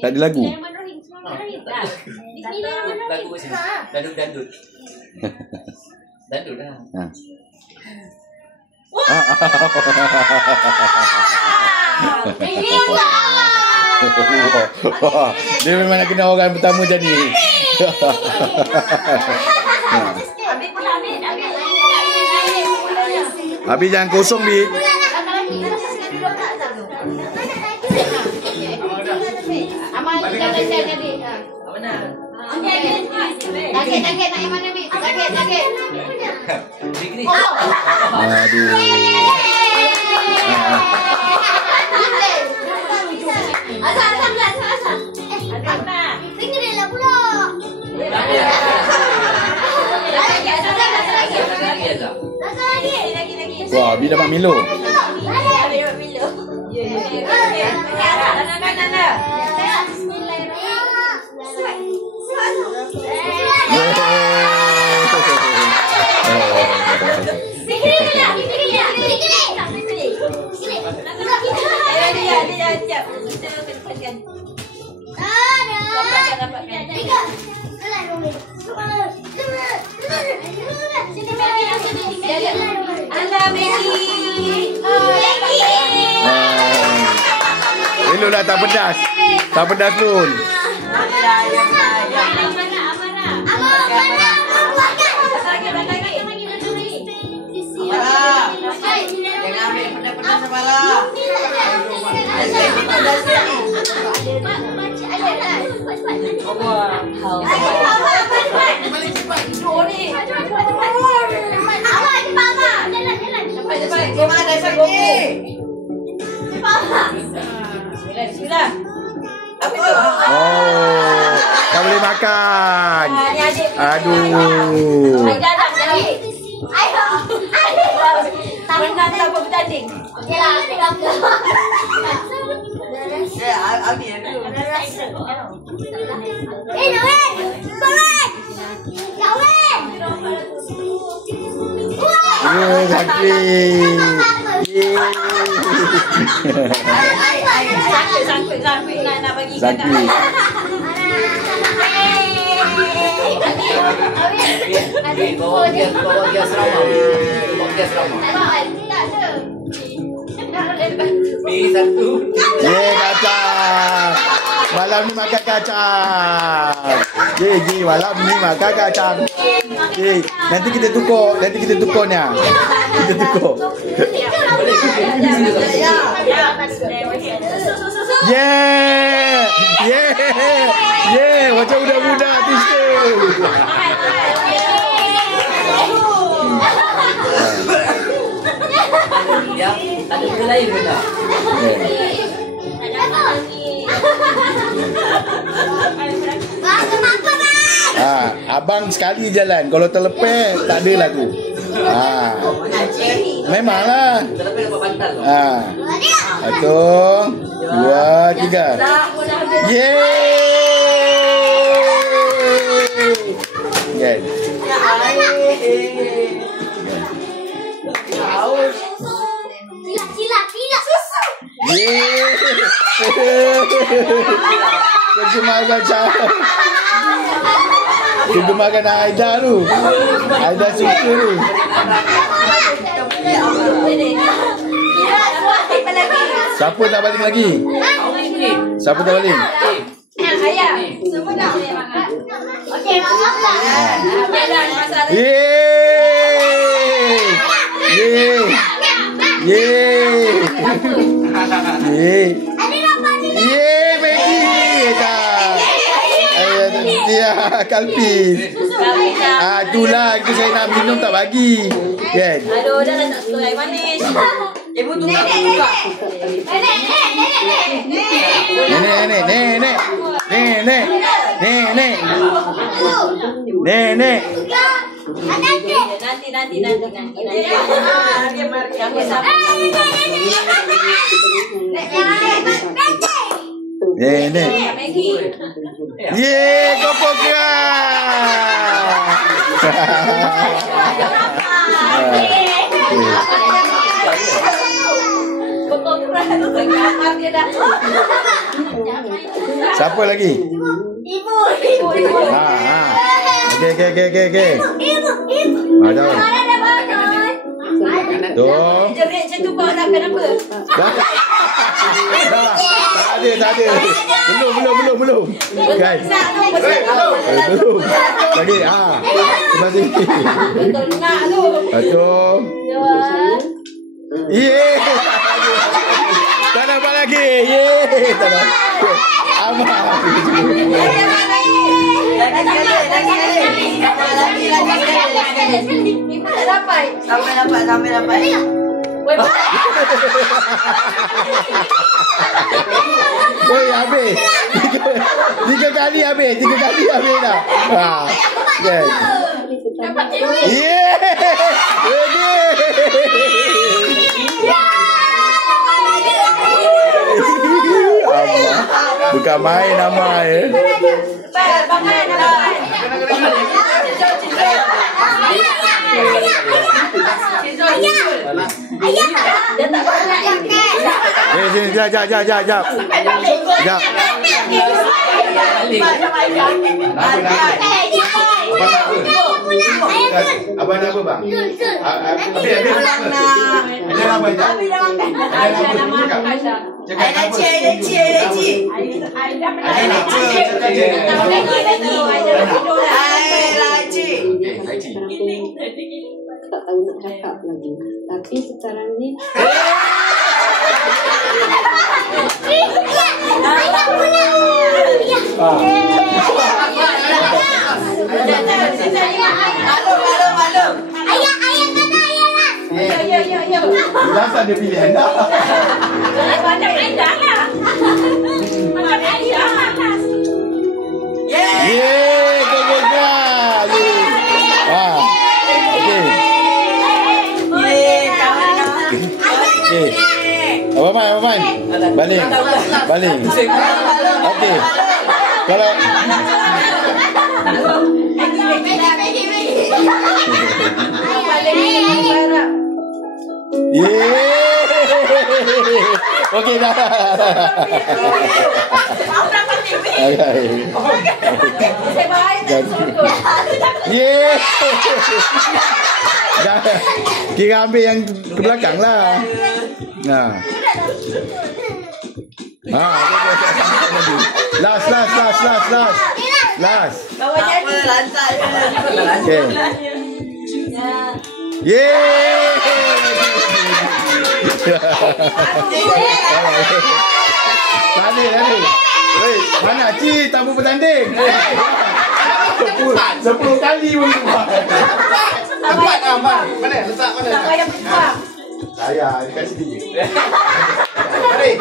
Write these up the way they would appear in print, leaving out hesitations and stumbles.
Tak ada lagu. Lagu macam dandut. Dandut lah. Dia memang nak kena orang pertama jadi. Habis jangan kosong, Bi. Target nak yang mana, Bi? Target. Aduh. Asal. Tinggallah pula. Wah, Bi dapat Milo. Eloklah tak pedas. Tak pedas pun. Jangan ambil pedas-pedas sebelah. Oh, tak boleh makan. Aduh. Pernah tak apa bertanding? Yalah, Ambil dulu. Noel! Korek! Noel! Zakri. Zakri nak bagi Zakri. Bawa dia asrama. Pilih satu. Kacang. Malam ni makan kacang. Malam ni makan kacang. Nanti kita tukar ni. Kita tukar. Macam budak-budak tu. Ya, ada benda lain ke tak? Abang sekali jalan. Kalau terlepas tak ada lagu. Memanglah. Terlepas dapat bantal tu. 1, 2, 3. Kan? Tidak susu. Kegemaran cakap. Kegemaran Aida tu. Aida suka tu. Siapa tak balik lagi? Siapa tak balik? Ayah, semua dah boleh makan. Okey, makan. Kalpis. Itulah itu saya nak minum tak bagi. Kan? Aduh, dah tak suka air manis. Ibu tunggu buka. Nenek. Nanti. Nenek. Kopok keras. Kopok keras tu kamar dia dah. Siapa lagi? Ibu. Okey. Jom. Ada bangun. Jom. Jerit macam tu kau nak kenapa? Tak ada. Belum. Kan? Belum. Lagi. Sebelah sini. Betul nak tu. Satu. Dua. Yeay. Tak dapat lagi. Yeay. Tak dapat. Amat. Lagi. Ibu tak dapat. Sampai dapat. Woi, habis. Tiga kali habis dah. Okay. Dapat TV. Yeay. Bukan main nama ya. Sini, jap. Abang nama bang? Tak tahu nak cakap lagi. Tapi sekarang ni Malu. Ayah kata ayah lah. Yo. Biasa dia pilihan dah. Macam ayah lah. Macam ayah lah. Yeay, kau. Okey. Abang Man. Baling. Okey. Kalau okey dah. Yeay. Kira ambil yang ke belakang lah. Last. Apa lantai. Okay. Yeay. Tadi. Weh, mana Cik tamu bertanding? 10 kali pun buat. Tempat abang. Mana? Letak mana? Tak payah berjuang. Saya dekat sini. Mari.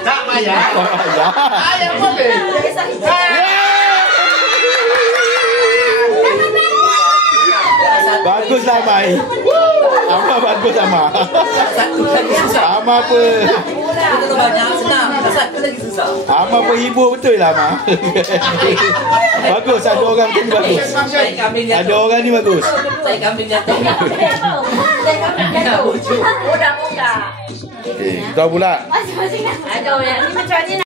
Tak payah. Ayah boleh. Baguslah Mai. Ama bagus Ama. Ama apa? Kita banyak senang. Satu lagi susah. Ama penghibur betul lah Ama. Bagus, ada orang macam ni bagus. Saya kambing jatuh. Ada orang ni bagus. Saya kambing jatuh. Saya kambing jatuh. Mudah. Okey, tahu pula. Masing-masing. Aduh, yang ni macam ni.